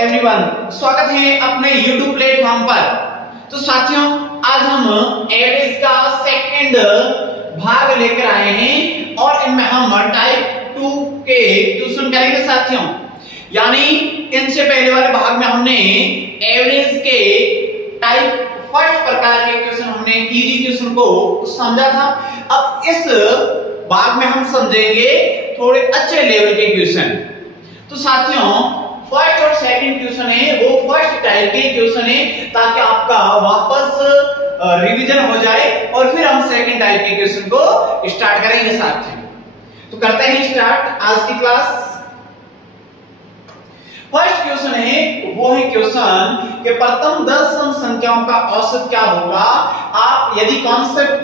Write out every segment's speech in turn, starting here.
Everyone, स्वागत है अपने YouTube प्लेटफॉर्म पर। तो साथियों, आज हम एवरेज का सेकंड भाग लेकर आए हैं और इनमें हम टाइप 2 के क्वेश्चन करेंगे साथियों। यानी इनसे पहले वाले भाग में हमने एवरेज के टाइप फर्स्ट प्रकार के क्वेश्चन, हमने इजी क्वेश्चन को समझा था। अब इस भाग में हम समझेंगे थोड़े अच्छे लेवल के क्वेश्चन। तो साथियों, फर्स्ट और सेकंड क्वेश्चन है वो फर्स्ट टाइप के क्वेश्चन है, ताकि आपका वापस रिवीजन हो जाए और फिर हम सेकंड टाइप के क्वेश्चन को स्टार्ट करेंगे साथियों। तो करते हैं स्टार्ट आज की क्लास। फर्स्ट क्वेश्चन है वो है क्वेश्चन कि प्रथम 10 सम संख्याओं का औसत क्या होगा। आप यदि कॉन्सेप्ट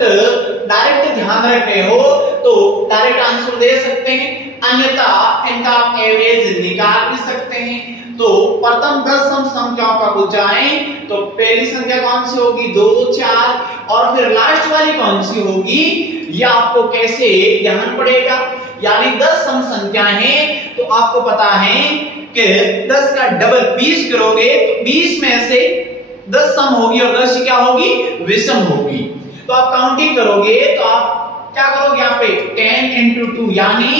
डायरेक्ट ध्यान रख रहे हो तो डायरेक्ट आंसर दे सकते हैं, अन्यथा इनका आप एवरेज निकाल भी सकते हैं। तो प्रथम 10 सम संख्याओं का पूछाएं तो पहली संख्या कौन सी होगी, 2, 4 और फिर लास्ट वाली कौन सी होगी, ये आपको कैसे ध्यान पड़ेगा। यानी 10 सम संख्या है तो आपको पता है कि 10 का डबल 20 करोगे तो 20 में से 10 सम होगी और 10 क्या होगी, विषम होगी। तो आप काउंटिंग करोगे तो आप क्या करोगे, यहाँ पे 10 into 2 यानी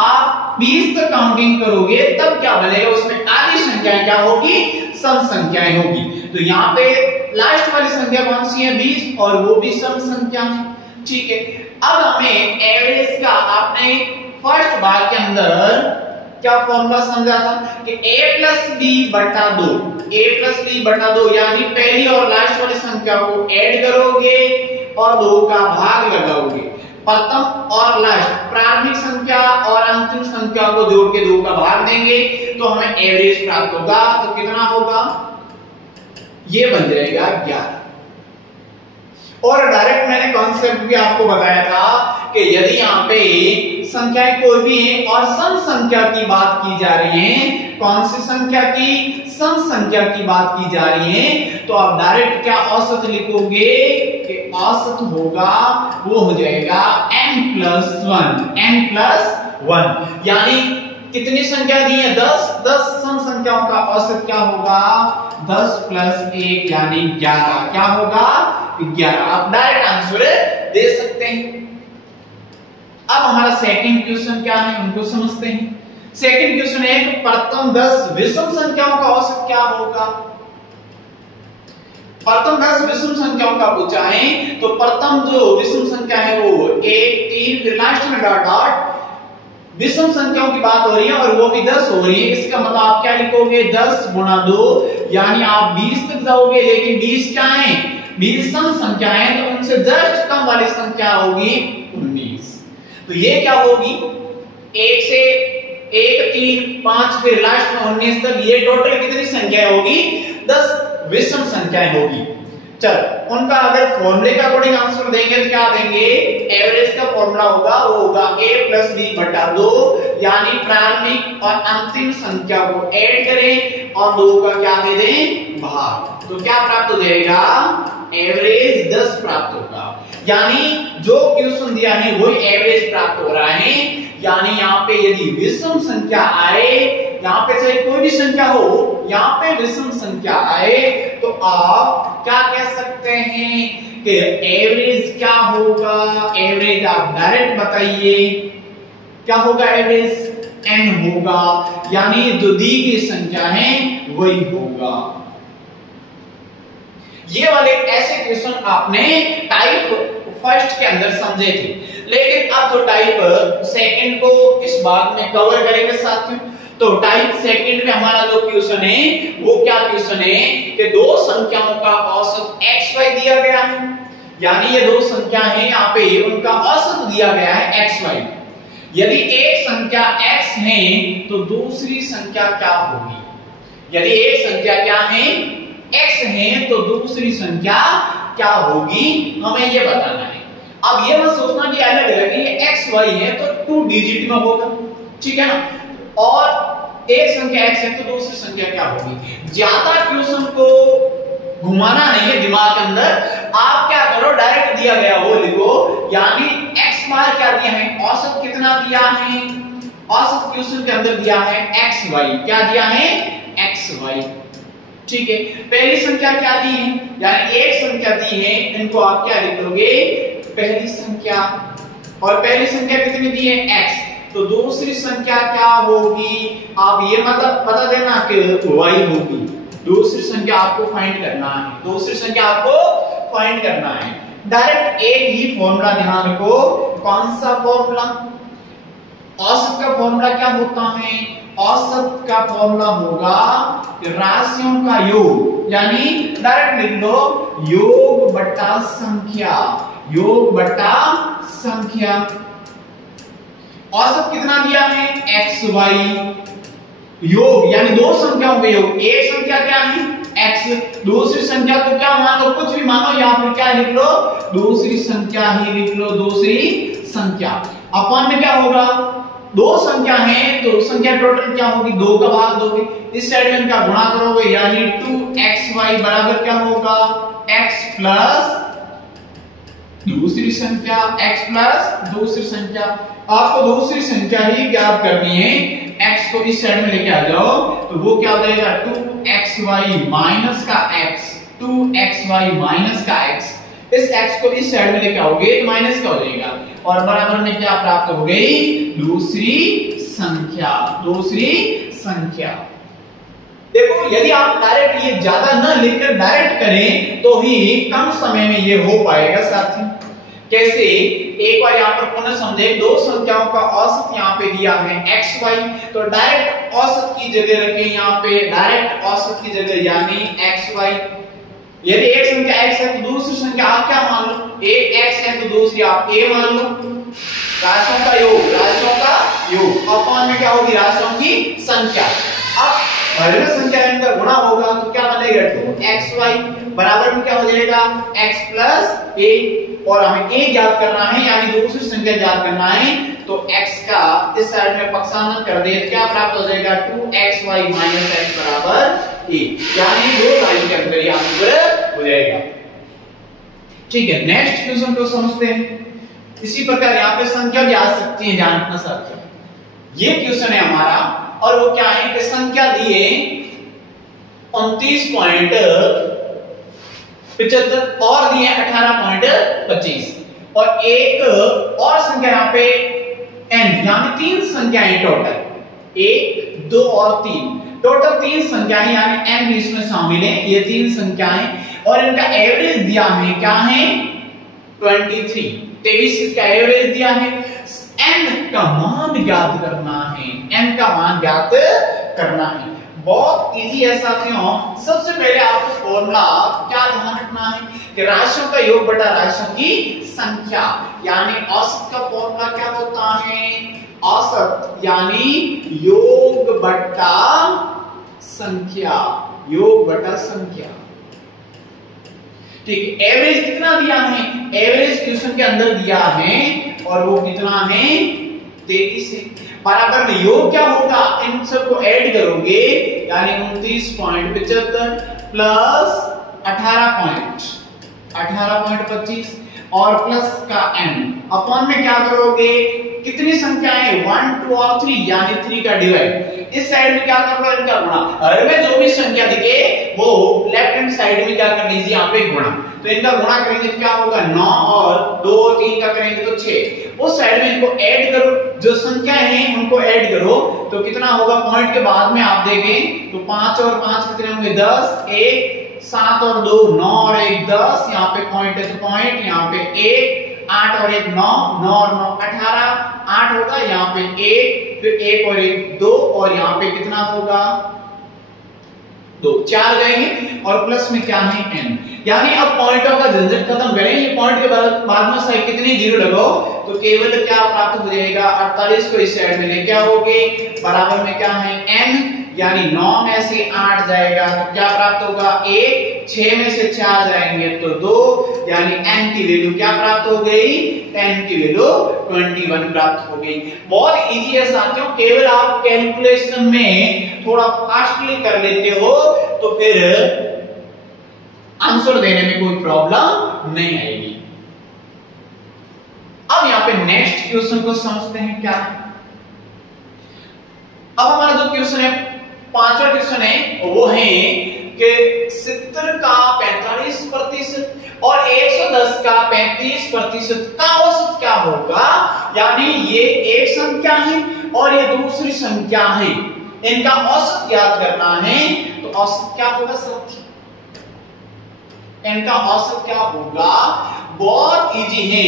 आप 20 तक काउंटिंग करोगे तब क्या बनेगा, उसमें आधी संख्याएं क्या होगी, सम संख्याएं होगी। तो यहाँ पे लास्ट वाली संख्या कौन सी है, 20 और वो भी सम संख्या है। ठीक है, अब हमें एवरेज का आपने फर्स्ट भाग के अंदर क्या फॉर्मूला समझा था कि a+b/2 यानी पहली और लास्ट वाली संख्या को ऐड करोगे और 2 का भाग लगाओगे। प्रथम और लास्ट प्रारंभिक संख्या और अंतिम संख्या को जोड़ के 2 का भाग देंगे तो हमें एवरेज प्राप्त होगा। तो कितना होगा, ये बन जाएगा 11। और डायरेक्ट मैंने कॉन्सेप्ट भी आपको बताया था कि यदि यहाँ पे संख्याएं कोई भी है और सम संख्या की बात की जा रही है, कौन सी संख्या की, सम संख्या की बात की जा रही है, तो आप डायरेक्ट क्या औसत लिखोगे कि औसत होगा वो हो जाएगा n+1 यानी कितनी संख्या दी है, 10 सम संख्याओं का औसत क्या होगा, 10 + 1 यानी 11। क्या होगा, 11। आप डायरेक्ट आंसर दे सकते हैं। अब हमारा सेकंड क्वेश्चन क्या है, उनको समझते हैं। सेकंड क्वेश्चन है कि प्रथम 10 विषम संख्याओं का औसत क्या होगा। प्रथम 10 विषम संख्याओं का पूछा है तो प्रथम जो विषम संख्या है वो 1, 3 फिर लास्ट में डॉट डॉट विषम संख्याओं की बात हो रही है और वो भी 10 हो रही है। इसका मतलब आप क्या लिखोगे, 10 × 2 यानी आप 20 तक जाओगे, लेकिन 20 क्या है, 20 सम संख्या है तो उनसे जस्ट कम वाली संख्या होगी 19। तो ये क्या होगी, 1 से 1, 3, 5 फिर लास्ट में 19 तक, ये टोटल कितनी संख्या होगी, 10 विषम संख्याएं होगी। चल उनका अगर फॉर्मूले का अकॉर्डिंग आंसर देंगे तो क्या देंगे, एवरेज का फॉर्मूला होगा वो होगा a+b/2 यानी प्रारंभिक और अंतिम संख्या को ऐड करें और 2 का क्या दे दें, भाग। तो क्या प्राप्त हो जाएगा, एवरेज 10 प्राप्त होगा। यानी जो क्वेश्चन दिया है वही एवरेज प्राप्त हो रहा है। यानी यहाँ पे यदि विषम संख्या आए, यहाँ पे चाहे कोई भी संख्या हो, यहाँ पे विषम संख्या आए तो आप क्या कह सकते हैं कि एवरेज क्या होगा। एवरेज आप डायरेक्ट बताइए क्या होगा, एवरेज n होगा। यानी जो दी गई संख्या है वही होगा। ये वाले ऐसे क्वेश्चन आपने टाइप फर्स्ट के अंदर समझे थे, लेकिन अब तो टाइप सेकंड को इस भाग में कवर करेंगे साथियों। तो टाइप सेकंड में हमारा जो क्वेश्चन है वो क्या क्वेश्चन है कि 2 संख्याओं का औसत xy दिया गया है। यानी ये 2 संख्या है, यहाँ पे उनका औसत दिया गया है xy। यदि एक संख्या x है तो दूसरी संख्या क्या होगी। यदि एक संख्या क्या है, x है तो दूसरी संख्या क्या होगी, हमें ये बताना है। अब ये मत सोचना कि अलग अलग है, x y है तो 2 डिजिट में होगा, ठीक है ना। और एक संख्या x है तो दूसरी संख्या क्या होगी। ज्यादा क्वेश्चन को घुमाना नहीं है दिमाग के अंदर, आप क्या करो, डायरेक्ट दिया गया वो लिखो। यानी x बार क्या दिया है, औसत कितना दिया है, औसत क्वेश्चन के अंदर दिया है xy, क्या दिया है, x xy। ठीक है, पहली संख्या क्या दी है, यानी एक संख्या दी है, इनको आप क्या लिख लोगे, पहली संख्या। और पहली संख्या कितनी दी है, x, तो दूसरी संख्या क्या होगी, आप ये मतलब बता देना कि y होगी। दूसरी संख्या आपको फाइंड करना है, दूसरी संख्या आपको फाइंड करना है। डायरेक्ट एक ही फॉर्मूला ध्यान रखो, कौन सा फॉर्मूला, औसत का फॉर्मूला क्या होता है, औसत का फॉर्मूला होगा राशियों का योग, यानी डायरेक्ट लिख लो योग बटा संख्या, योग बटा संख्या। औसत कितना दिया है, xy, योग यानी दो संख्याओं के योग, एक संख्या क्या है x, दूसरी संख्या को क्या मान लो, कुछ भी मानो, या फिर क्या लिख लो, दूसरी संख्या ही लिख लो, दूसरी संख्या। अपन में क्या होगा, दो संख्या है तो संख्या टोटल क्या होगी, दो का भाग दोगे, इस साइड में इनका गुणा करोगे, यानी 2xy बराबर क्या होगा, x प्लस दूसरी संख्या, x प्लस दूसरी संख्या। आपको दूसरी संख्या ही ज्ञात करनी है, x को इस साइड में लेके आ जाओ, तो वो क्या हो जाएगा 2xy माइनस का x, 2xy माइनस का x। इस x को इस साइड में लेके आओगे तो माइनस का हो जाएगा, और बराबर में क्या प्राप्त हो गई, दूसरी संख्या, दूसरी संख्या। देखो यदि आप डायरेक्ट ये ज्यादा न लिखकर डायरेक्ट करें तो ही कम समय में ये हो पाएगा साथी। कैसे, एक बार यहाँ पर पुनः समझे, दो संख्याओं का औसत यहाँ पे दिया है xy, तो डायरेक्ट औसत की जगह रखें यहाँ पे, डायरेक्ट औसत की जगह यानी xy। यदि एक संख्या x है तो दूसरी संख्या आप क्या मान लो, एक x है तो दूसरी आप a मान लो। राशियों का योग, राशियों का योग, अपॉन में क्या होगी, राशियों की संख्या। अब ऋण संख्या इनका गुणा होगा तो क्या बनेगा, 2xy बराबर में क्या हो जाएगा, x प्लस a, और हमें a ज्ञात करना है, यानी दूसरी संख्या ज्ञात करना है, तो x का इस साइड में पक्षांतर कर दे तो क्या प्राप्त हो जाएगा, 2xy माइनस x बराबर a, यानी दो लाइन के अंदर ये आंसर हो जाएगा। ठीक है, नेक्स्ट क्वेश्चन को समझते हैं। इसी प्रकार यहाँ पे संख्या भी आ सकती है, ध्यान रखना साथियों। ये क्वेश्चन है हमारा, और वो क्या है कि संख्या दी है 29.75 और दिए 18.25, और एक और संख्या यहाँ पे n, यानी तीन संख्याएं टोटल, 1 2 और 3, टोटल तीन संख्याएं, यानी n भी इसमें शामिल है, ये तीन संख्याएं, और इनका एवरेज दिया है, क्या है 23 का एवरेज दिया है। n का मान ज्ञात करना है, n का मान ज्ञात करना है। बहुत इजी है साथियों। सबसे पहले आपको फॉर्मूला क्या ध्यान रखना है कि राशियों का योग बटा राशियों की संख्या, यानी औसत का फॉर्मूला क्या होता है, औसत यानी योग बटा संख्या, योग बटा संख्या। ठीक है, एवरेज कितना दिया है, एवरेज क्वेश्चन के अंदर दिया है, और वो कितना है 23 है। बराबर में योग क्या होगा, इन सबको ऐड करोगे, यानी 29.75 प्लस 18.25 और प्लस का n, अपॉन में क्या करोगे, कितनी संख्याएं 1 2 और 3, यानी 3 का डिवाइड, इस साइड में क्या कर लो, इनका गुणा, हर में जो भी संख्या दिखे वो लेफ्ट हैंड साइड में क्या कर लीजिए, यहाँ पे गुणा, तो इनका गुणा करेंगे तो क्या होगा 9 और 2 और 3 का करेंगे तो 6, उस साइड में इनको ऐड करो, जो संख्या है उनको ऐड करो, तो कितना होगा, पॉइंट के बाद में आप देखें तो 5 और 5 कितने होंगे 10, 1 7 और 2 9 और 1 10, यहाँ पे पॉइंट है तो पॉइंट, यहाँ पे 1 8 और 1 9, 9 और 9 18, 8 होगा, यहाँ पे 1 फिर 1 और 1 2, और यहाँ पे कितना होगा 2, 4 जाएंगे, और प्लस में क्या है n, यानी अब पॉइंटों का झंझट खत्म करें, ये पॉइंट के बाद में सही कितनी जीरो लगाओ तो केवल क्या प्राप्त हो जाएगा, 48 को इस साइड में लेके आओगे, बराबर में क्या है n, यानी 9 में से 8 जाएगा तो क्या प्राप्त होगा 1, 6 में से 4 जाएंगे तो 2, यानी n की वैल्यू क्या प्राप्त हो गई, n की वैल्यू 21 प्राप्त हो गई। बहुत इजी है साथियों, केवल आप कैलकुलेशन में थोड़ा फास्टली कर लेते हो तो फिर आंसर देने में कोई प्रॉब्लम नहीं आएगी। अब यहाँ पे नेक्स्ट क्वेश्चन को समझते हैं क्या है। अब हमारा जो क्वेश्चन है पांचवा क्वेश्चन है वो है कि 70 का 45% और 110 का 35% का औसत क्या होगा। यानी ये एक संख्या है और ये दूसरी संख्या है, इनका औसत याद करना है। तो औसत क्या होगा साथी, इनका औसत क्या होगा, बहुत इजी है।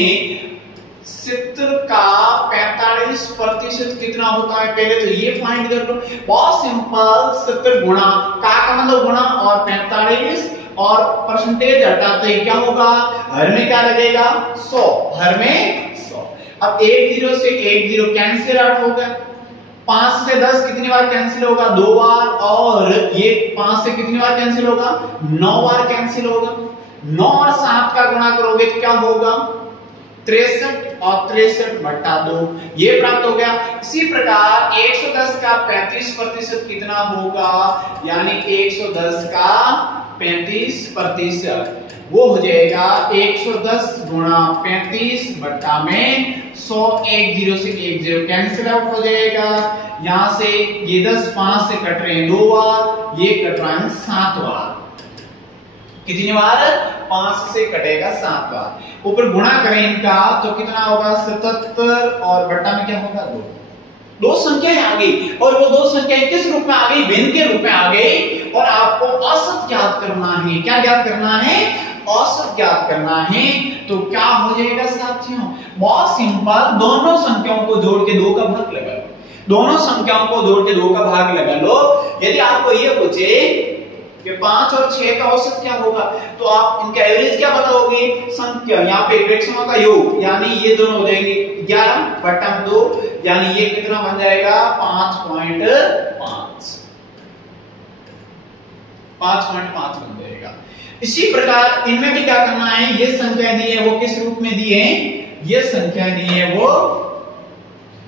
70 का 45% कितना होता है, पहले तो ये फाइंड कर लो, बहुत सिंपल। 70 गुणा का मतलब गुणा और 45 और परसेंटेज हटाते ही क्या होगा, हर में क्या लगेगा 100, हर में 100। अब 1 0 से 1 0 कैंसिल आउट होगा, 5 से 10 कितनी बार कैंसिल होगा, 2 बार, और ये 5 से कितनी बार कैंसिल होगा, 9 बार कैंसिल होगा। 9 और 7 का गुणा करोगे तो क्या होगा, 63 और 63 बटा 2, ये प्राप्त हो गया। इसी प्रकार 110 का 35% कितना होगा, यानी 110 का 35% वो हो जाएगा 110 गुणा 35 बटा में 100। 1 0 से 1 0 कैंसिल आउट हो जाएगा। यहां से ये 10 5 से कट रहे हैं 2 बार, ये कट रहा है 7 बार। कितनी बार, 5 से कटेगा 7 बार। ऊपर गुणा करें इनका तो कितना होगा 77 और बट्टा में क्या होगा 2। दो संख्याएं आ गई और वो दो संख्याएं किस रूप में आ गई, भिन्न के रूप में आ गई। और आपको औसत ज्ञात करना है, क्या ज्ञात करना है, औसत ज्ञात करना है। तो क्या हो जाएगा साथियों, बहुत सिंपल, दोनों संख्याओं को जोड़ के 2 का भाग लगा लो, दोनों संख्याओं को जोड़ के 2 का भाग लगा लो। यदि आपको ये पूछे कि 5 और 6 का औसत क्या होगा, तो आप इनका एवरेज क्या बताओगे, संख्या यहाँ पे फ्रैक्शनों का योग, यानी ये दोनों हो जाएंगे 11 बटा 2, यानी ये कितना बन जाएगा 5.5 बन जाएगा। इसी प्रकार इनमें भी क्या करना है, ये संख्या दी है वो किस रूप में दी है, ये संख्या दी है वो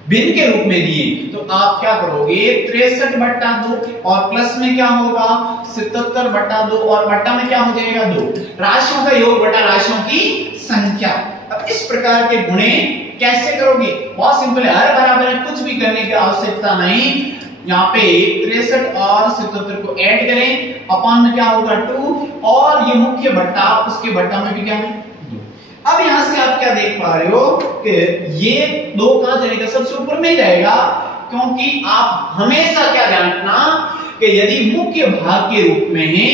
भिन्न के रूप में दिए। तो आप क्या करोगे 63 बटा 2 और प्लस में क्या होगा 77 बटा 2 और बटा में क्या हो जाएगा 2, राशियों का योग बटा राशियों की संख्या। अब इस प्रकार के गुणे कैसे करोगे, बहुत सिंपल है, हर बराबर है, कुछ भी करने की आवश्यकता नहीं। यहाँ पे 63 और 77 को ऐड करें, अपान में क्या होगा 2 और ये मुख्य बट्टा, उसके बट्टा में भी क्या है 2। अब यहां से आप क्या देख पा रहे हो कि ये 2 कहां जाएगा, सबसे ऊपर में जाएगा, क्योंकि आप हमेशा क्या ध्यान रखना कि यदि मुख्य भाग के रूप में है,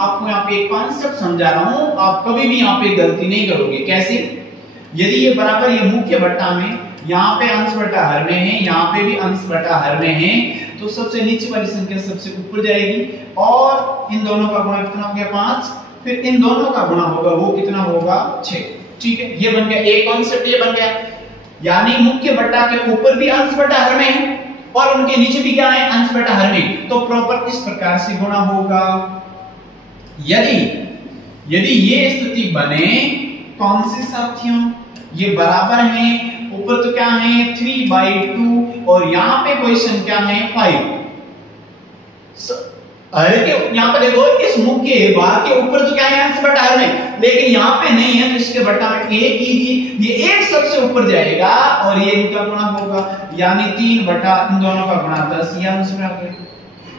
आपको यहाँ पे एक कॉन्सेप्ट समझा रहा हूं, आप कभी भी यहाँ पे गलती नहीं करोगे। कैसे, यदि ये बराबर ये मुख्य बट्टा में, यहाँ पे अंश बटा हर में है, यहाँ पे भी अंश बटा हर में है, तो सबसे नीचे वाली संख्या सबसे ऊपर जाएगी और इन दोनों का गुणा कितना हो गया 5, फिर इन दोनों का गुणा होगा वो कितना होगा 6। ठीक है, ये बन गया एक कॉन्सेप्ट, ये बन गया, यानी मुख्य बट्टा के ऊपर भी अंश बटा हर में है और उनके नीचे भी क्या है अंश बटा हर में, तो प्रॉपर इस प्रकार से गुणा होगा। यदि ये स्थिति बने, कौन से साथियों, ये बराबर है, ऊपर तो क्या है 3/2 और यहाँ पे कोई संख्या है 5। यहाँ पे देखो इस मुख्य भाग के ऊपर तो क्या है अंश बटा हर में, लेकिन यहाँ पे नहीं है, तो इसके बट्टा में 1 कीजिए, ये 1 सबसे ऊपर जाएगा और ये इनका गुणा होगा, यानी 3 बटा इन दोनों का गुणा 10, ये अंश में आ गया।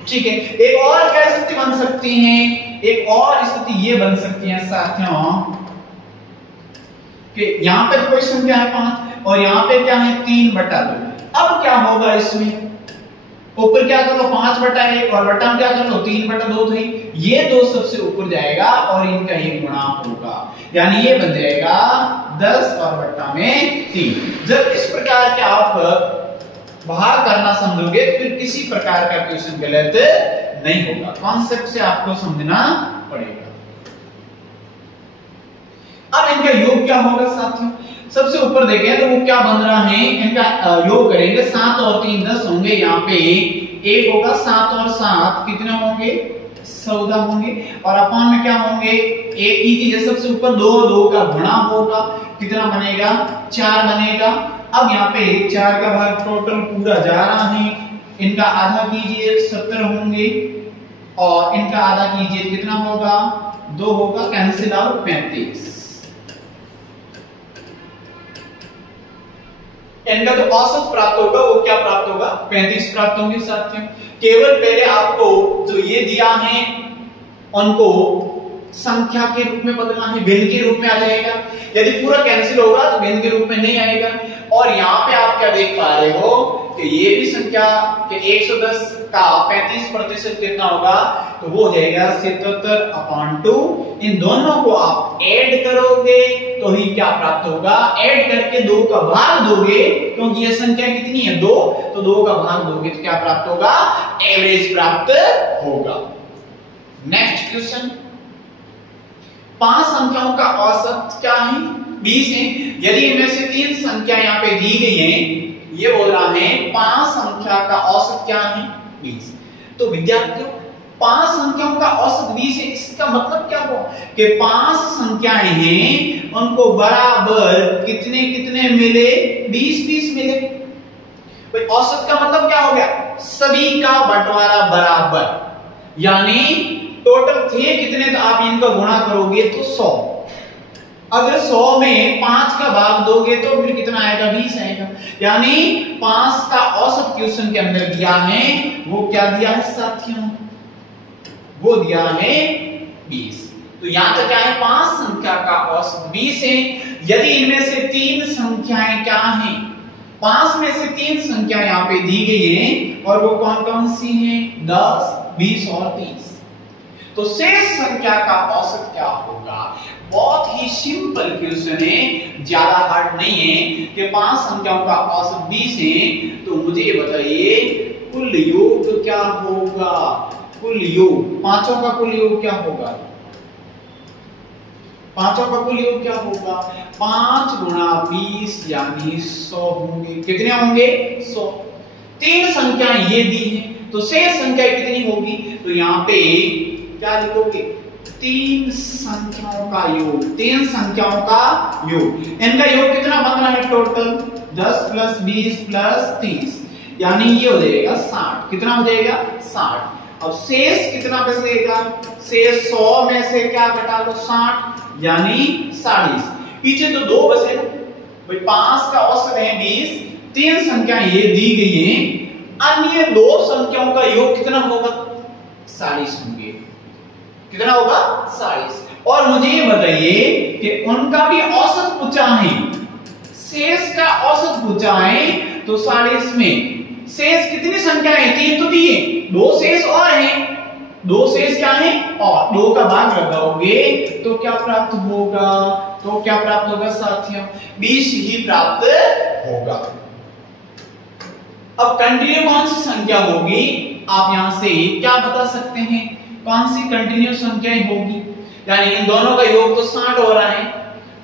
ठीक है, एक और क्या स्थिति बन सकती है, एक और स्थिति ये बन सकती है साथियों कि यहाँ पे तो कोई संख्या है 5 और यहाँ पे क्या है 3/2। अब क्या होगा इसमें, ऊपर क्या कर लो 5/1 और बट्टा में क्या कर लो 3/2 थे, ये 2 सबसे ऊपर जाएगा और इनका ये गुणा होगा, यानी ये बन जाएगा 10 और बट्टा में 3। जब इस प्रकार के आप भाग करना समझोगे फिर किसी प्रकार का क्वेश्चन गलत नहीं होगा, कॉन्सेप्ट से आपको समझना पड़ेगा। अब इनका योग क्या होगा साथियों, सबसे ऊपर देखें तो वो क्या बन रहा है, इनका योग करेंगे 7 और 3 10 होंगे, यहाँ पे 1 होगा, 7 और 7 कितने होंगे 14 होंगे, और अपान में क्या होंगे 1 कीजिए, सबसे ऊपर 2 का गुणा होगा, कितना बनेगा 4 बनेगा। अब यहाँ पे 4 का भाग टोटल पूरा जा रहा है, इनका आधा कीजिए 70 होंगे और इनका आधा कीजिए कितना होगा 2 होगा, कैंसिल आउट 35। इनका जो औसत प्राप्त होगा वो क्या प्राप्त होगा, 35 प्राप्त होंगे साथियों। केवल पहले आपको जो ये दिया है उनको संख्या के रूप में बदलना है, भिन्न के रूप में आ जाएगा। यदि पूरा कैंसिल होगा तो भिन्न के रूप में नहीं आएगा। और यहाँ पे आप क्या देख पा रहे हो कि ये भी संख्या के 110 का 35% कितना होगा, तो वो हो जाएगा 77/2। इन दोनों को आप ऐड करोगे तो ही क्या प्राप्त होगा, ऐड करके 2 का भाग दोगे, क्योंकि ये संख्या कितनी है 2, तो 2 का भाग दोगे तो क्या प्राप्त होगा, एवरेज प्राप्त होगा। नेक्स्ट क्वेश्चन, 5 संख्याओं का औसत क्या है, 20 है। यदि इनमें से 3 संख्या यहाँ पे दी गई है, ये बोल रहा है 5 संख्या का औसत क्या है, 20। तो विद्यार्थियों 5 संख्याओं का औसत 20 है, इसका मतलब क्या हुआ कि 5 संख्याएं हैं, उनको बराबर कितने कितने मिले, 20-20 मिले। भाई औसत का मतलब क्या हो गया, सभी का बंटवारा बराबर, यानी टोटल थे कितने, तो आप इनका गुणा करोगे तो 100। अगर 100 में 5 का भाग दोगे तो फिर कितना आएगा, 20 आएगा। यानी 5 का औसत क्वेश्चन के अंदर दिया है, वो क्या दिया है साथियों, वो दिया है 20। तो यहां तक क्या है, 5 संख्या का औसत 20 है। यदि इनमें से 3 संख्याएं क्या हैं, 5 में से 3 संख्या यहाँ पे दी गई है, और वो कौन कौन सी हैं, 10, 20 और 30। तो शेष संख्या का औसत क्या होगा। बहुत ही सिंपल क्वेश्चन है, ज्यादा हार्ड नहीं है कि 5 संख्याओं का औसत 20 है, तो मुझे ये बताइए कुल योग क्या होगा, कुल योग, पांचों का कुल योग क्या होगा, पांचों का कुल योग क्या होगा, 5 गुणा 20 यानी 100 होंगे। कितने होंगे, 100। 3 संख्याएं ये दी हैं, तो शेष संख्या कितनी होगी, तो यहाँ पे क्या लिखोगे, 3 संख्याओं का योग, 3 संख्याओं का योग। इनका योग कितना बनना है, टोटल 10 + 20 + 30, यानी ये हो जाएगा 60। कितना हो जाएगा, 60। अब शेष कितना बचेगा, शेष 100 में से क्या घटा लो, 60, यानी 40। पीछे तो 2 बचे ना भाई, 5 का औसत है 20, 3 संख्या ये दी गई है, अन्य 2 संख्याओं का योग कितना होगा, 40 होंगे। कितना होगा, 40। और मुझे ये बताइए कि उनका भी औसत पूछा है, शेष का औसत पूछा है, तो 40 में शेष कितनी संख्या है, 3 तो दिए, 2 शेष और हैं, 2 शेष क्या है, और 2 का भाग लगाओगे तो क्या प्राप्त होगा, तो क्या प्राप्त होगा साथियों, 20 ही प्राप्त होगा। अब कंटिन्यू कौन सी संख्या होगी, आप यहां से क्या बता सकते हैं, कौन सी कंटिन्यू संख्याएं होगी, यानी इन दोनों का योग तो 60 हो रहा है,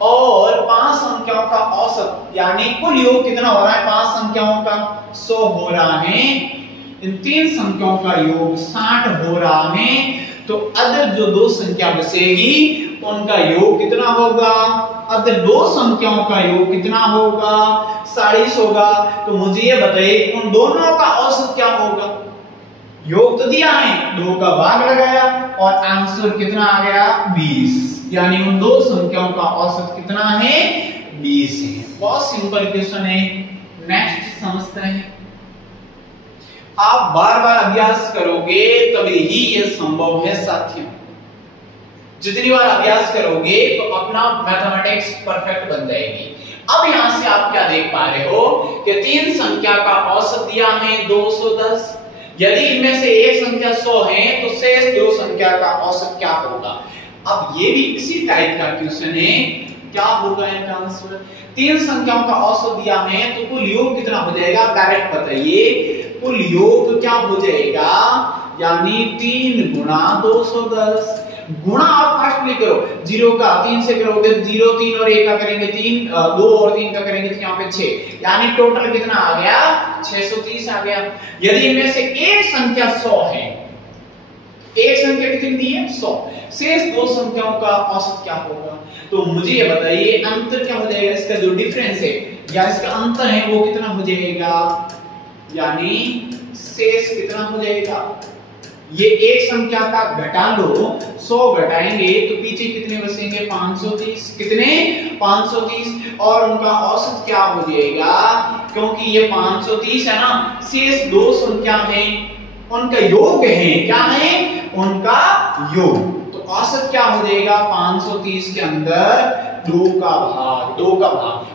और 5 संख्याओं का औसत यानी कुल योग कितना हो रहा है, 5 संख्याओं का 100 हो रहा है, इन 3 संख्याओं का योग 60 हो रहा है। तो अदर जो 2 संख्या बचेगी उनका योग कितना होगा, अदर 2 संख्याओं का योग कितना होगा, 40 होगा। तो मुझे ये बताइए उन दोनों का औसत क्या होगा, योग तो दिया है, 2 का भाग लगाया और आंसर कितना आ गया, 20, यानी उन 2 संख्याओं का औसत कितना है, 20 है। बहुत सिंपल क्वेश्चन है। नेक्स्ट समझते हैं। आप बार बार अभ्यास करोगे तभी ही यह संभव है साथियों। जितनी बार अभ्यास करोगे तो अपना मैथमेटिक्स परफेक्ट बन जाएगी। अब यहां से आप क्या देख पा रहे हो कि 3 संख्या का औसत दिया है 210। यदि इनमें से एक संख्या 100 है तो शेष 2 संख्या का औसत क्या होगा। अब ये भी इसी टाइप का क्वेश्चन है, क्या होगा इनका आंसर। 3 संख्याओं का औसत दिया है तो कुल योग कितना हो जाएगा, डायरेक्ट बताइए। कुल योग क्या हो जाएगा, यानी 3 गुणा 210। गुणा आप फर्स्ट में करो, 0 का 3 से करोगे 0, 3 और 1 का करेंगे 3, 2 और 3 का करेंगे तो यहाँ पे 6, यानी टोटल कितना आ गया, 630 आ गया। यदि इनमें से एक संख्या 100 है, एक संख्या कितनी दी है, 100, शेष 2 संख्याओं का औसत क्या होगा। तो मुझे ये बताइए अंतर क्या हो जाएगा, इसका जो डिफरेंस है या इसका अंतर है वो कितना हो जाएगा, यानी शेष कितना हो जाएगा। ये एक संख्या का घटा लो, 100 घटाएंगे तो पीछे कितने बचेंगे, 530। कितने, 530। और उनका औसत क्या हो जाएगा, क्योंकि ये 530 है ना, शेष दो संख्या है उनका योग है, क्या है उनका योग। तो औसत क्या हो जाएगा 530 के अंदर 2 का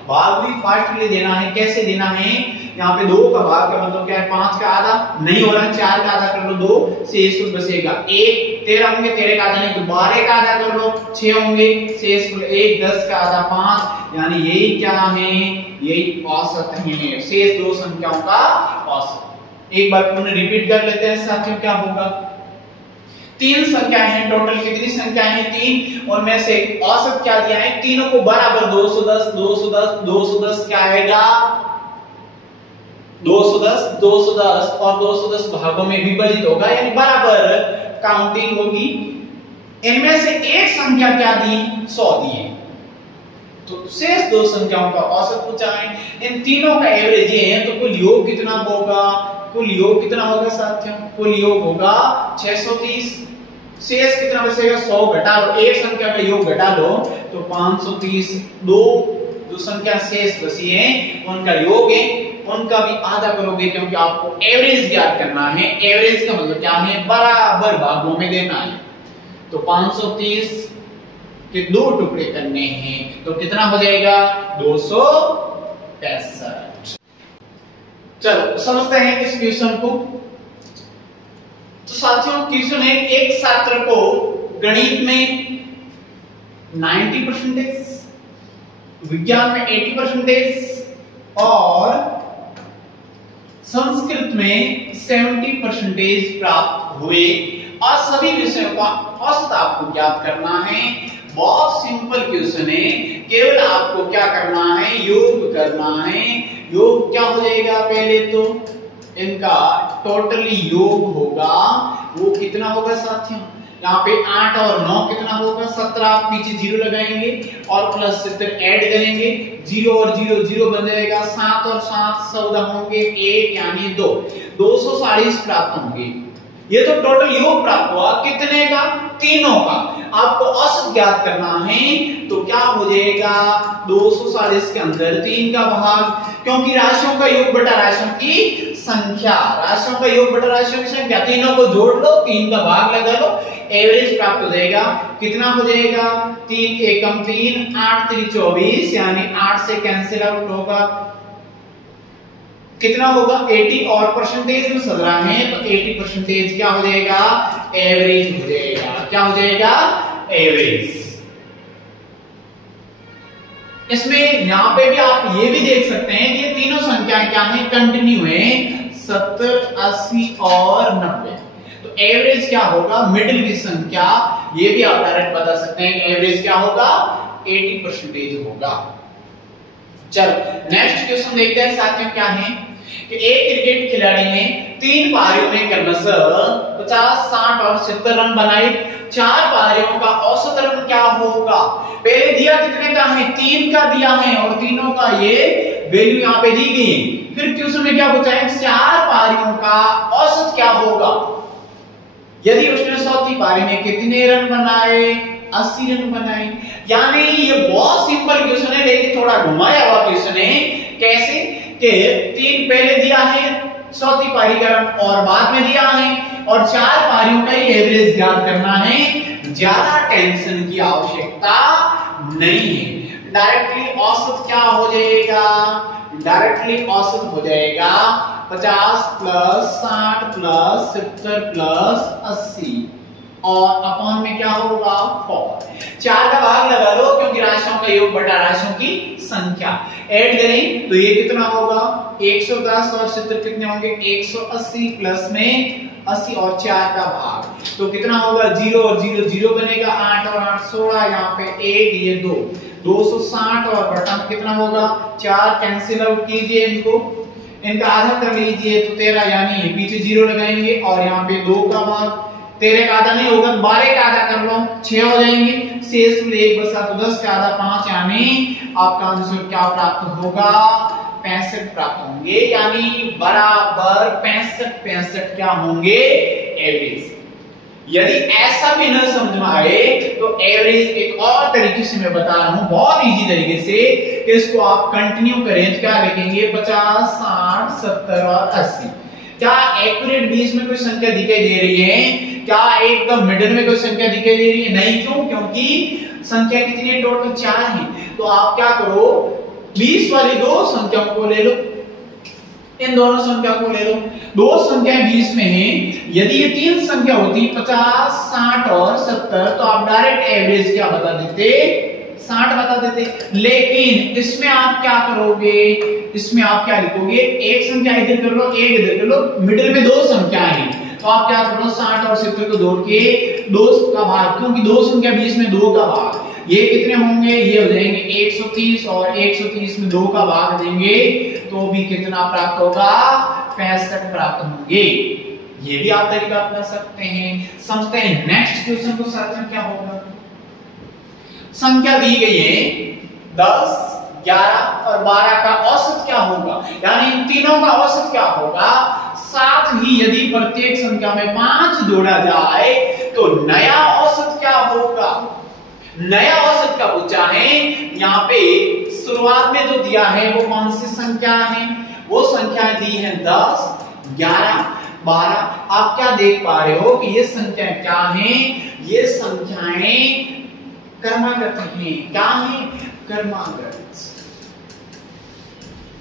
भाग भी फास्टली देना है। कैसे देना है, यहाँ पे 2 का भाग का मतलब क्या है, 5 का आधा नहीं हो रहा, 4 का आधा कर लो 2, शेष बचेगा 1, 13 होंगे 13 का आधा नहीं तो 12 का आधा कर लो 6 होंगे, शेष 1, 10 का आधा 5, यानी यही क्या है, यही औसत है, शेष दो संख्याओं का औसत। एक बार पुनः रिपीट कर लेते हैं साथियों, क्या होगा, 3 संख्या है, टोटल कितनी संख्या है 3, और में से औसत क्या दिया है, तीनों को बराबर 210 210 210 क्या आएगा 210 210 और 210 भागों में विभाजित होगा, यानी बराबर काउंटिंग होगी। इनमें से एक संख्या क्या दी 100 दी है, तो शेष दो संख्याओं का औसत पूछा है। इन तीनों का एवरेज ये है, तो कुल योग कितना होगा, कुल योग कितना होगा साथियों, कुल योग होगा 630, शेष कितना बचेगा 100 घटा लो, एक संख्या का योग घटा लो तो 530, दो संख्या शेष बची है उनका योग है, उनका भी आधा करोगे क्योंकि आपको एवरेज ज्ञात करना है। एवरेज का मतलब क्या है, बराबर भागों में देना है। तो 530 के 2 टुकड़े करने हैं तो कितना हो जाएगा 265। चलो समझते हैं इस क्वेश्चन को। तो साथियों क्वेश्चन है, एक छात्र को गणित में 90%, विज्ञान में 80% और संस्कृत में 70% प्राप्त हुए, और सभी विषयों का औसत आपको ज्ञात करना है। बहुत सिंपल क्वेश्चन है, केवल आपको क्या करना है, योग करना है। योग क्या हो जाएगा, पहले तो इनका टोटली योग होगा, वो कितना होगा साथियों, यहाँ पे 8 और 9 कितना होगा 17, पीछे 0 लगाएंगे और प्लस 70 ऐड करेंगे, 0 और 0 0 बन जाएगा, 7 और 7 14 होंगे, 1 यानी 2, 240 प्राप्त होंगे। ये तो टोटल योग प्राप्त हुआ, कितने का, तीनों का। आपको औसत ज्ञात करना है, तो क्या हो जाएगा 240 के अंदर 3 का भाग, क्योंकि राशियों का योग बटा राशियों की संख्या, राशियों का योग बटा राशियों की संख्या, तीनों को जोड़ लो, 3 का भाग लगा लो, एवरेज प्राप्त हो जाएगा। कितना हो जाएगा 3 एकम 3, 8 3 24, यानी 8 से कैंसिल आउट होगा, कितना होगा 80, और परसेंटेज में सद रहा है तो 80% क्या हो जाएगा, एवरेज हो जाएगा। क्या हो जाएगा, एवरेज। इसमें यहां पे भी आप ये भी देख सकते हैं कि ये तीनों संख्याएं क्या है, कंटिन्यू है, 70 80 और 90। तो एवरेज क्या होगा, मिडिल की संख्या, ये भी आप डायरेक्ट बता सकते हैं, एवरेज क्या होगा 80% होगा। चल नेक्स्ट क्वेश्चन देखते हैं साथियों, क्या है कि एक क्रिकेट खिलाड़ी ने 3 पारियों में क्रमशः 50 60 और 70 रन बनाए, 4 पारियों का औसत रन क्या होगा। पहले दिया कितने का है, 3 का दिया है, और तीनों का ये वैल्यू यहाँ पे दी गई। फिर क्वेश्चन में क्या पूछा है, 4 पारियों का औसत क्या होगा। यदि उसने 100वीं पारी में कितने रन बनाए, 80 रन बनाए। यानी ये बहुत सिंपल क्वेश्चन है, लेकिन थोड़ा घुमाया हुआ क्वेश्चन है। कैसे कि 3 पहले दिया है 100वीं पारी का रन, और बाद में दिया है, और 4 पारियों का ही एवरेज ज्ञात करना है। ज्यादा टेंशन की आवश्यकता नहीं है। डायरेक्टली औसत क्या हो जाएगा, डायरेक्टली औसत हो जाएगा 50 प्लस 60 प्लस 70 प्लस 80, और अपॉन में क्या होगा 4। 4 का भाग लगा लो, क्योंकि राशियों का योग बटा राशियों की संख्या। ऐड करें तो ये कितना होगा 110 और 70 कितने होंगे 180, प्लस में 80 और 4 का भाग, तो कितना होगा 0 और 0 0 बनेगा, 8 और 8 16, यहाँ पे 1 ये 2, 260, और बटा में कितना होगा 4, कैंसिल आउट कीजिए इनको, इनका आधा कर लीजिए तो 13, यानी पीछे 0 लगाएंगे, और यहाँ पे 2 का भाग, 13 का आधा नहीं होगा 12 का आधा कर लो 6 हो जाएंगे, शेष में 1 बचा तो 10 का आधा 5, यानी आपका आंसर क्या प्राप्त होगा 65 प्राप्त होंगे, यानी बराबर 65 क्या होंगे एवरेज। यदि ऐसा भी न समझ में आए तो एवरेज एक और तरीके से मैं बता रहा हूं, बहुत इजी तरीके से, कि इसको आप कंटिन्यू करें तो क्या लिखेंगे 50, 60, 70 और 80। क्या एक्यूरेट 20 में कोई संख्या दिखाई दे रही है? क्या एकदम मिडिल में कोई संख्या दिखाई दे रही है? नहीं। क्यों? क्योंकि संख्या कितनी है? टोटल 4 है। तो आप क्या करो, 20 वाली दो संख्याओं को ले लो, इन दोनों संख्या को ले लो। दो संख्याएं 20 में हैं। यदि ये तीन संख्या होती 50, 60 और 70 तो आप डायरेक्ट एवरेज क्या बता देते? 60 बता देते। लेकिन इसमें आप क्या करोगे? इसमें आप क्या लिखोगे? एक संख्या इधर कर लो, एक इधर कर लो, मिडिल में दो संख्याएं हैं, तो आप क्या करो 60 और 70 को जोड़ के 2 का भाग, क्योंकि दो संख्या 20 में 2 का भाग, ये कितने होंगे? ये हो जाएंगे 130 और 130 में 2 का भाग देंगे तो भी कितना प्राप्त होगा? 65 प्राप्त होंगे। ये भी आप तरीका अपना सकते हैं। समझते हैं नेक्स्ट क्वेश्चन को। साथियों क्या होगा? संख्या दी गई है 10, 11 और 12 का औसत क्या होगा? यानी इन तीनों का औसत क्या होगा? साथ ही यदि प्रत्येक संख्या में 5 जोड़ा जाए तो नया औसत क्या होगा? नया औसत का पूछा है। यहाँ पे शुरुआत में जो दिया है वो कौन सी संख्या है? वो संख्याएं दी है 10, 11, 12। आप क्या देख पा रहे हो कि ये संख्याएं क्या हैं? ये संख्याएं क्रमागत हैं। क्या है? क्रमागत।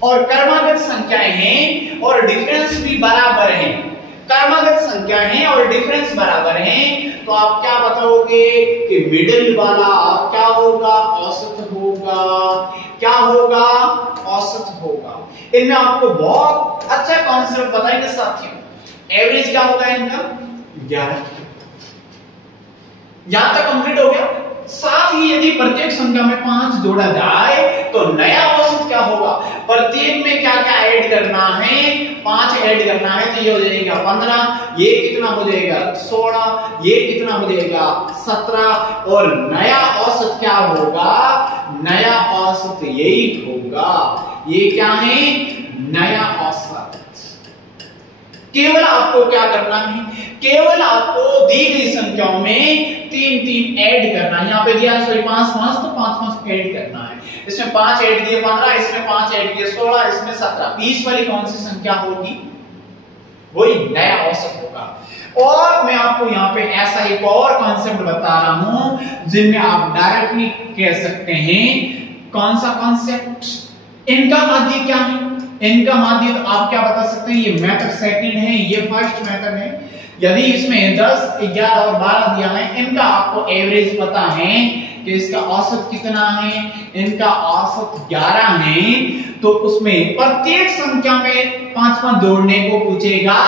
और क्रमागत संख्याएं हैं और डिफरेंस भी बराबर है। क्रमागत संख्या है और डिफरेंस बराबर है, तो आप क्या बताओगे कि मिडिल वाला क्या होगा? औसत होगा। क्या होगा? औसत होगा। इनमें आपको बहुत अच्छा कॉन्सेप्ट बताएंगे साथियों। एवरेज क्या होगा इनका? 11। यहां तक कंप्लीट हो गया। साथ ही यदि प्रत्येक संख्या में 5 जोड़ा जाए तो नया औसत क्या होगा? प्रत्येक में क्या क्या ऐड करना है? 5 ऐड करना है, तो ये हो जाएगा 15, ये कितना हो जाएगा 16, ये कितना हो जाएगा 17, और नया औसत क्या होगा? नया औसत यही होगा। ये क्या है? नया औसत। केवल आपको क्या करना है? केवल आपको दी गई संख्याओं में 3 ऐड करना है। यहाँ पे दिया 5 तो 5 ऐड करना है। इसमें 5 ऐड किए 15, इसमें 5 ऐड किए 16, इसमें 17। 20 वाली कौन सी संख्या होगी? वही नया औसत होगा। और मैं आपको यहाँ पे ऐसा एक और कॉन्सेप्ट बता रहा हूं जिनमें आप डायरेक्टली कह सकते हैं। कौन सा कॉन्सेप्ट? इनका माध्य क्या है? इनका माध्य तो आप क्या बता सकते हैं? ये मेथड सेकंड है, ये फर्स्ट मेथड है। यदि इसमें 10, 11 और 12 दिया है, इनका आपको एवरेज पता है कि इसका औसत कितना है? इनका औसत 11 है। तो उसमें प्रत्येक संख्या में 5 जोड़ने को पूछेगा,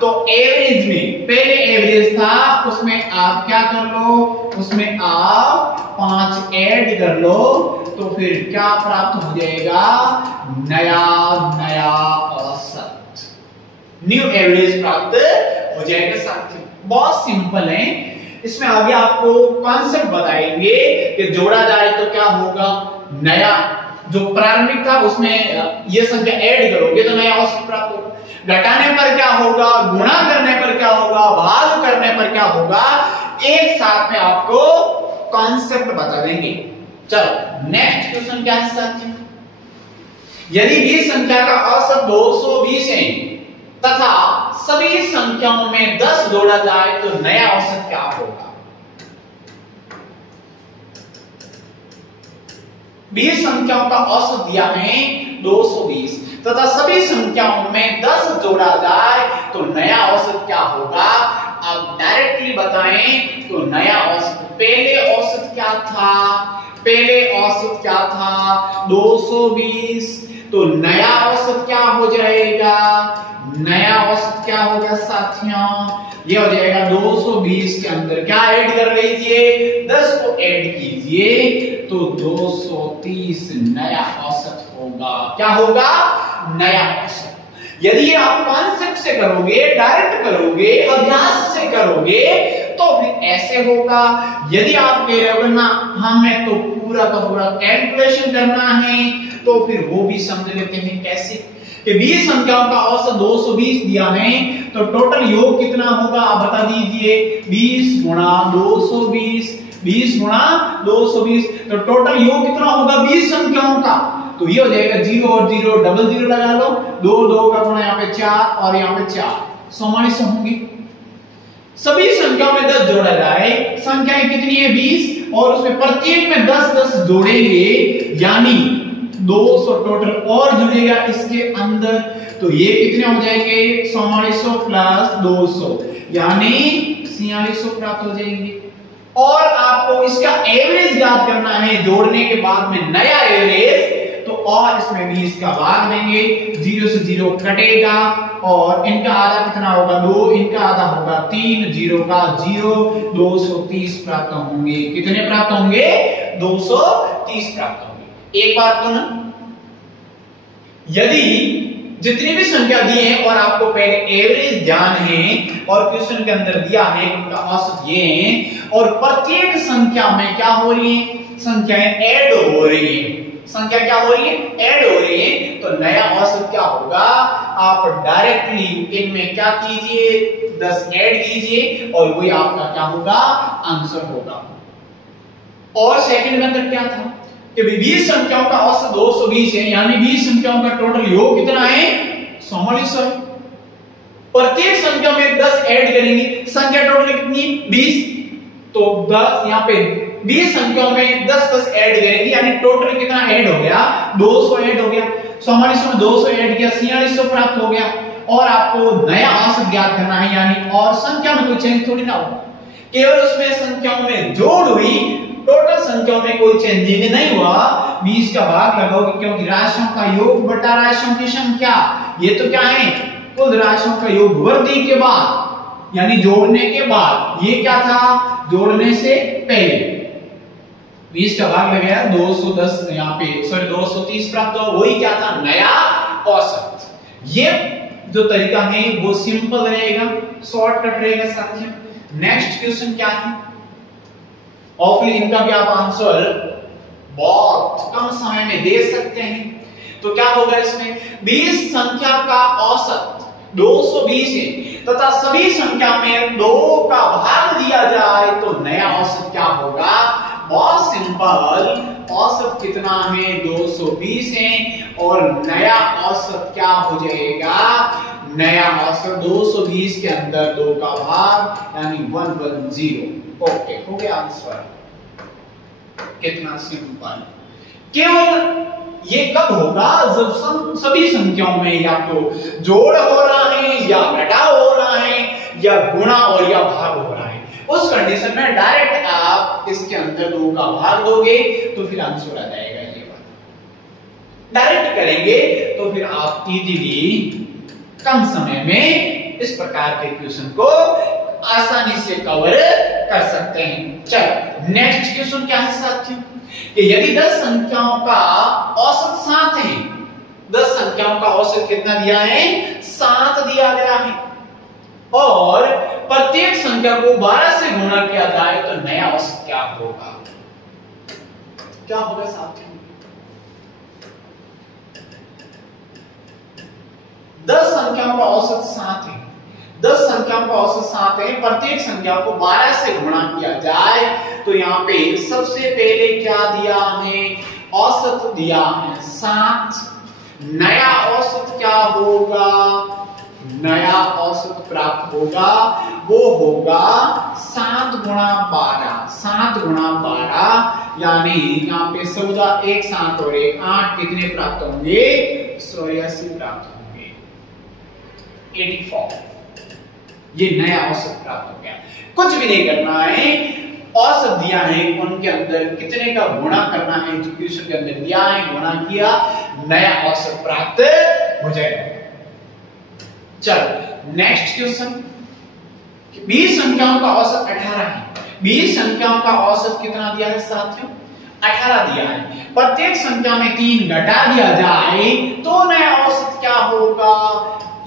तो एवरेज में पहले एवरेज था, उसमें आप क्या कर लो? उसमें आप 5 ऐड कर लो, तो फिर क्या प्राप्त हो जाएगा? नया औसत, न्यू एवरेज प्राप्त हो जाएगा साथियों। बहुत सिंपल है। इसमें आगे आपको कॉन्सेप्ट बताएंगे कि जोड़ा जाए तो क्या होगा? नया जो प्रारंभिक था उसमें ये संख्या ऐड करोगे तो नया औसत प्राप्त होगा। घटाने पर क्या होगा? गुणा करने पर क्या होगा? भाग करने पर क्या होगा? एक साथ में आपको कॉन्सेप्ट बता देंगे। चलो नेक्स्ट क्वेश्चन क्या है साथियों? यदि 20 संख्या का औसत 220 है तथा सभी संख्याओं में 10 जोड़ा जाए तो नया औसत क्या होगा? 20 संख्याओं का औसत दिया है 220 तथा सभी संख्याओं में 10 जोड़ा जाए तो नया औसत क्या होगा? आप डायरेक्टली बताएं तो नया औसत, पहले औसत क्या था? पहले औसत क्या था? 220। तो नया औसत क्या हो जाएगा? नया औसत क्या होगा साथियों? ये हो जाएगा 220 के अंदर क्या ऐड कर लीजिए? 10 को ऐड कीजिए तो 230 नया औसत होगा। क्या होगा? नया औसत। यदि आप कॉन्सेप्ट से करोगे, डायरेक्ट करोगे, अभ्यास से करोगे तो फिर ऐसे होगा। यदि आप कह रहे हो ना हमें तो पूरा का पूरा कैलकुलेशन करना है, तो फिर वो भी समझ लेते हैं कैसे। कि 20 संख्याओं का औसत 220 दिया है, तो टोटल योग कितना होगा आप बता दीजिए। 20 गुणा 220, 20 गुणा 220, तो टोटल योग कितना होगा 20 संख्याओं का। तो ये हो जाएगा 0 और 0 डबल 0 लगा लो, 2 2 का गुणा यहाँ पे 4 और यहाँ पे 4, 44 होंगे। सभी संख्याओं में 10 जोड़ा जाए, संख्याएं कितनी है 20, और उसमें प्रत्येक में 10 10 जोड़ेंगे, यानी 200 टोटल और जुड़ेगा इसके अंदर। तो ये कितने हो जाएंगे 4400 प्लस 200, यानी 4600 प्राप्त हो जाएंगे। और आपको इसका एवरेज ज्ञात करना है जोड़ने के बाद में नया एवरेज, तो और इसमें 20 का भाग देंगे, 0 से 0 कटेगा और इनका आधा कितना होगा 2, इनका आधा होगा 3, 0 का 0, 230 प्राप्त होंगे। कितने प्राप्त होंगे 230 प्राप्त होंगे। एक बात तो ना, यदि जितनी भी संख्या दी है और आपको पहले एवरेज ध्यान है और क्वेश्चन के अंदर दिया है उनका औसत ये है, और प्रत्येक संख्या में क्या हो रही है संख्याएं ऐड हो रही है, संख्या क्या हो रही है ऐड हो रही है, तो नया औसत क्या होगा आप डायरेक्टली इनमें क्या कीजिए 10 ऐड कीजिए और वही आपका क्या होगा आंसर होगा। और सेकंड मेथड क्या था कि 20 संख्याओं का औसत 220 है, यानी 20 संख्याओं का टोटल योग कितना है 4400 है। प्रत्येक संख्या में 10 ऐड करेंगे, संख्या टोटल कितनी 20, तो 10 यहाँ पे 20 संख्याओं में 10 10 ऐड करेंगे, यानी टोटल कितना ऐड हो गया 200 ऐड हो गया। 4400 में 200 ऐड किया 4600 प्राप्त हो गया। और आपको नया औसत ज्ञात करना है, यानी और संख्या में कोई चेंज थोड़ी ना हो, केवल उसमें संख्याओं में जोड़ हुई, टोटल संख्याओं में कोई चेंजिंग नहीं हुआ। 20 का भाग लगाओगे क्योंकि राशियों का योग बटा राशियों की संख्या, ये तो क्या है कुल राशियों का योग वृद्धि के बाद यानी जोड़ने के बाद, ये क्या था जोड़ने से पहले। 20 का भाग लगाया 210 यहाँ पे 230 प्राप्त हुआ, वही क्या था नया औसत। ये जो तरीका है वो सिंपल रहेगा, शॉर्टकट रहेगा साथियों। नेक्स्ट क्वेश्चन क्या है, ऑफली इनका भी आप आंसर बहुत कम समय में दे सकते हैं। तो क्या होगा इसमें 20 संख्या का औसत 220 है तथा सभी संख्या में 2 का भाग दिया जाए तो नया औसत क्या होगा। बहुत सिंपल, औसत कितना है 220 है और नया औसत क्या हो जाएगा, नया औसत 220 के अंदर 2 का भाग यानी 110। ओके हो गया आंसर। कितना सिंपल। केवल ये कब होगा जब सभी संख्याओं में या तो जोड़ हो रहा है या घटाव हो रहा है या गुणा और या भाग हो रहा है, उस कंडीशन में डायरेक्ट आप इसके अंदर 2 का भाग दोगे तो फिर आंसर आ जाएगा। ये बात डायरेक्ट करेंगे तो फिर आप इजीली कम समय में इस प्रकार के क्वेश्चन को आसानी से कवर कर सकते हैं। चलो नेक्स्ट क्वेश्चन क्या है साथियों, कि यदि 10 संख्याओं का औसत 7 है, 10 संख्याओं का औसत कितना दिया है 7 दिया गया है, और प्रत्येक संख्या को 12 से गुणा किया जाए तो नया औसत क्या होगा। क्या होगा साथियों, 10 संख्याओं का औसत 7 है, 10 संख्याओं का औसत 7 है, प्रत्येक संख्या को 12 से गुणा किया जाए तो यहाँ पे सबसे पहले क्या दिया है औसत दिया है 7। नया औसत क्या होगा, नया औसत प्राप्त होगा वो होगा 7 गुणा 12, 7 गुणा 12 यानी यहाँ पे 14 1 7 और 1 8 कितने प्राप्त होंगे 84 प्राप्त होंगे 84। ये नया औसत प्राप्त हो गया। कुछ भी नहीं करना है, औसत दिया है उनके अंदर कितने का गुणा करना है, जो क्वेश्चन के अंदर दिया है गुणा किया, नया औसत प्राप्त हो जाएगा। चलो नेक्स्ट क्वेश्चन, 20 संख्याओं का औसत 18 है, 20 संख्याओं का औसत कितना दिया है साथियों 18 दिया है, प्रत्येक संख्या में 3 घटा दिया जाए तो नया औसत क्या होगा।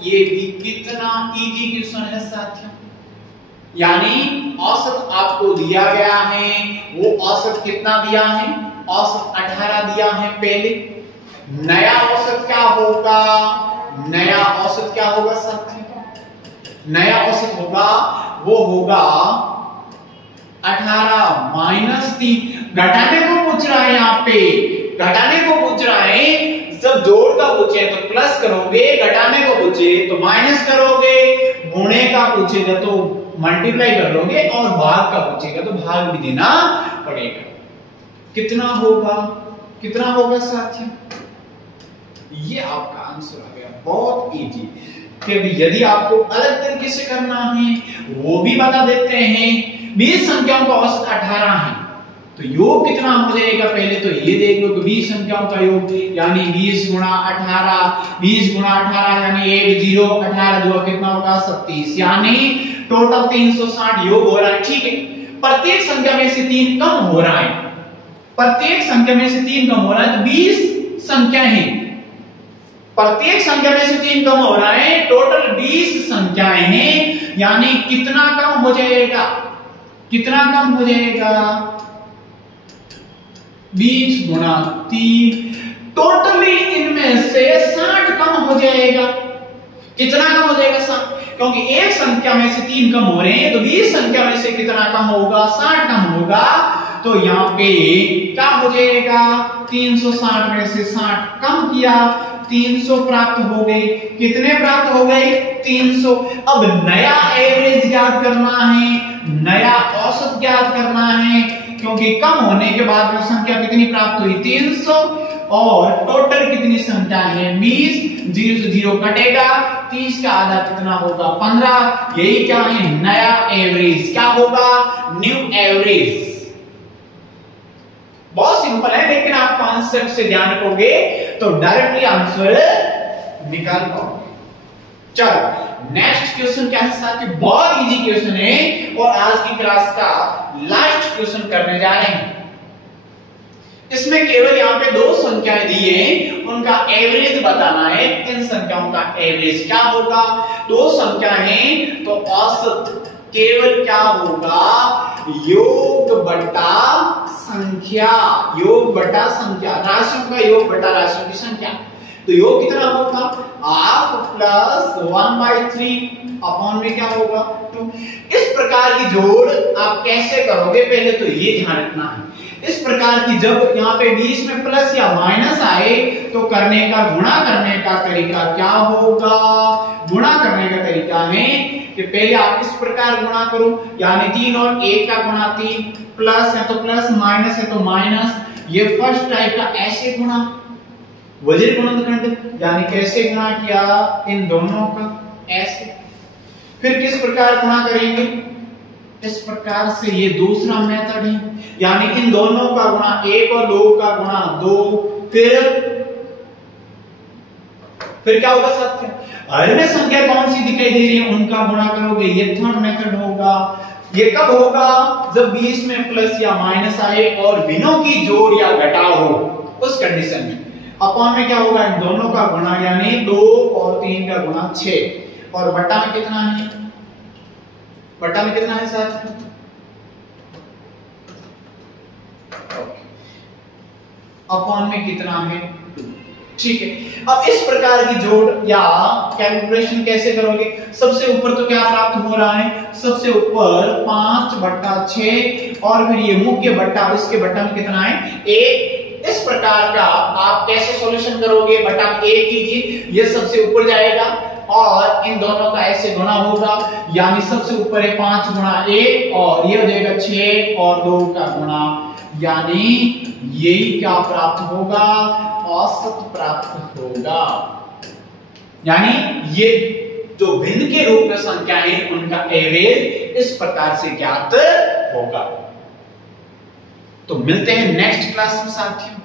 ये भी कितना इजी क्वेश्चन है साथियों, यानी औसत आपको दिया गया है, वो औसत कितना दिया है औसत 18 दिया है पहले, नया औसत क्या होगा, नया औसत क्या होगा साथियों? नया औसत होगा वो होगा 18 माइनस 3। घटाने को पूछ रहा है, यहाँ पे घटाने को पूछ रहा है। जब जोड़ का पूछे तो प्लस करोगे, घटाने को पूछे तो माइनस करोगे, गुणे का पूछेगा तो मल्टीप्लाई कर लोगे और भाग का पूछेगा तो भाग भी देना पड़ेगा। कितना होगा, कितना होगा साथियों? ये आपका आंसर आ गया, बहुत इजी। यदि आपको अलग तरीके से करना है वो भी बता देते हैं। 20 संख्याओं का औसत 18 है तो योग कितना हो जाएगा? पहले तो ये देख लो कि 20 संख्याओं का योग यानी 20 गुणा 18, 20 गुणा 18 यानी 1 0 18 2 कितना होगा 37, यानी टोटल 360 योग हो रहा है। ठीक है, प्रत्येक संख्या में से 3 कम हो रहा है, प्रत्येक संख्या में से 3 कम हो रहा है तो 20 संख्या है, प्रत्येक संख्या में से 3 कम हो रहा है, टोटल 20 संख्याएं हैं, यानी कितना कम हो जाएगा? कितना कम हो जाएगा? 20 गुणा 3, टोटली इनमें से 60 कम हो जाएगा। कितना कम हो जाएगा? 60, क्योंकि एक संख्या में से 3 कम हो रहे हैं तो 20 संख्या में से कितना कम होगा? 60 कम होगा। तो यहाँ पे क्या हो जाएगा? 360 में से 60 कम किया, 300 प्राप्त हो गए। कितने प्राप्त हो गए? 300। अब नया एवरेज ज्ञात करना है, नया औसत ज्ञात करना है, क्योंकि कम होने के बाद में संख्या कितनी प्राप्त हुई? 300, और टोटल कितनी संख्या है? 20। 0 से 0 कटेगा, 30 का आधा कितना होगा? 15। यही क्या है? नया एवरेज। क्या होगा? New average. बहुत सिंपल है, लेकिन आप कॉन्सेप्ट से ध्यान रखोगे तो डायरेक्टली आंसर निकाल पाओगे। चलो नेक्स्ट क्वेश्चन क्या है साथियों? बहुत इजी क्वेश्चन है और आज की क्लास का लास्ट क्वेश्चन करने जा रहे हैं। इसमें केवल यहाँ पे 2 संख्याएं दी हैं, उनका एवरेज बताना है। इन संख्याओं का एवरेज क्या होगा? 2 संख्याएं हैं तो औसत केवल क्या होगा? योग बटा संख्या, योग बटा संख्या, राशियों का योग बटा राशियों की संख्या। तो योग कितना होगा? हाफ प्लस 1/3 अपॉन में क्या होगा? 2। इस प्रकार की जोड़ आप कैसे करोगे पहले तो ये ध्यान रखना है। इस प्रकार की जब यहाँ पे 20 में प्लस या माइनस आए तो करने का, गुणा करने का तरीका क्या होगा? गुणा करने का तरीका है कि पहले आप इस प्रकार गुणा करो, यानी 3 और 1 का गुणा 3, प्लस है तो प्लस, माइनस है तो माइनस। ये फर्स्ट टाइप का ऐसे गुणा, वज्र गुणनखंड, यानी कैसे गुणा किया? इन दोनों का ऐसे। फिर किस प्रकार गुणा करेंगे? इस प्रकार से। ये दूसरा मेथड है, यानी इन दोनों का गुणा 1 और 2 का गुणा 2। फिर क्या होगा साथियों? अन्य संख्या कौन सी दिखाई दे रही है उनका गुणा करोगे, ये थर्ड मेथड होगा। ये कब होगा? जब 20 में प्लस या माइनस आए और भिन्नों की जोड़ या घटाव हो, उस कंडीशन में। अपॉन में क्या होगा? इन दोनों का गुणा, यानी 2 और 3 का गुणा 6, और बटा में कितना है? बटा में कितना है साथियों? अपॉन में कितना है? 2। ठीक है, अब इस प्रकार की जोड़ या कैलकुलेशन कैसे करोगे? सबसे ऊपर तो क्या प्राप्त हो रहा है? सबसे ऊपर 5/6 और फिर ये मुख्य बट्टा, इसके बट्टा में कितना है? 1। इस प्रकार का आप कैसे सॉल्यूशन करोगे? बटा 1 कीजिए, ये सबसे ऊपर जाएगा और इन दोनों का ऐसे गुणा होगा, यानी सबसे ऊपर है 5 गुणा 1 और ये हो जाएगा 6 और 2 का गुणा, यानी यही क्या प्राप्त होगा? औसत प्राप्त होगा। यानी ये जो भिन्न के रूप में संख्या है उनका एवरेज इस प्रकार से ज्ञात होगा। तो मिलते हैं नेक्स्ट क्लास में साथियों,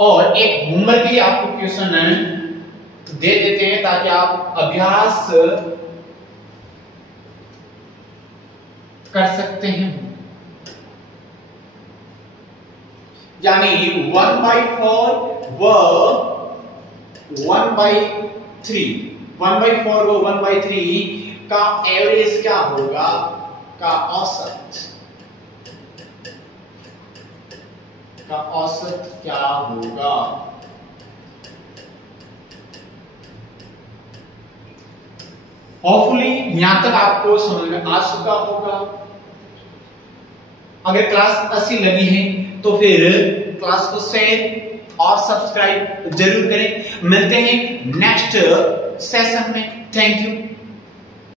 और एक होमवर्क के लिए आपको क्वेश्चन दे देते हैं ताकि आप अभ्यास कर सकते हैं। यानी 1/4 व 1/3, 1/4 व 1/3 का एवरेज क्या होगा? का औसत क्या होगा? होपफुली यहां तक आपको समझ में आ चुका होगा। अगर क्लास अच्छी लगी है तो फिर क्लास को शेयर और सब्सक्राइब जरूर करें। मिलते हैं नेक्स्ट सेशन में। Thank you.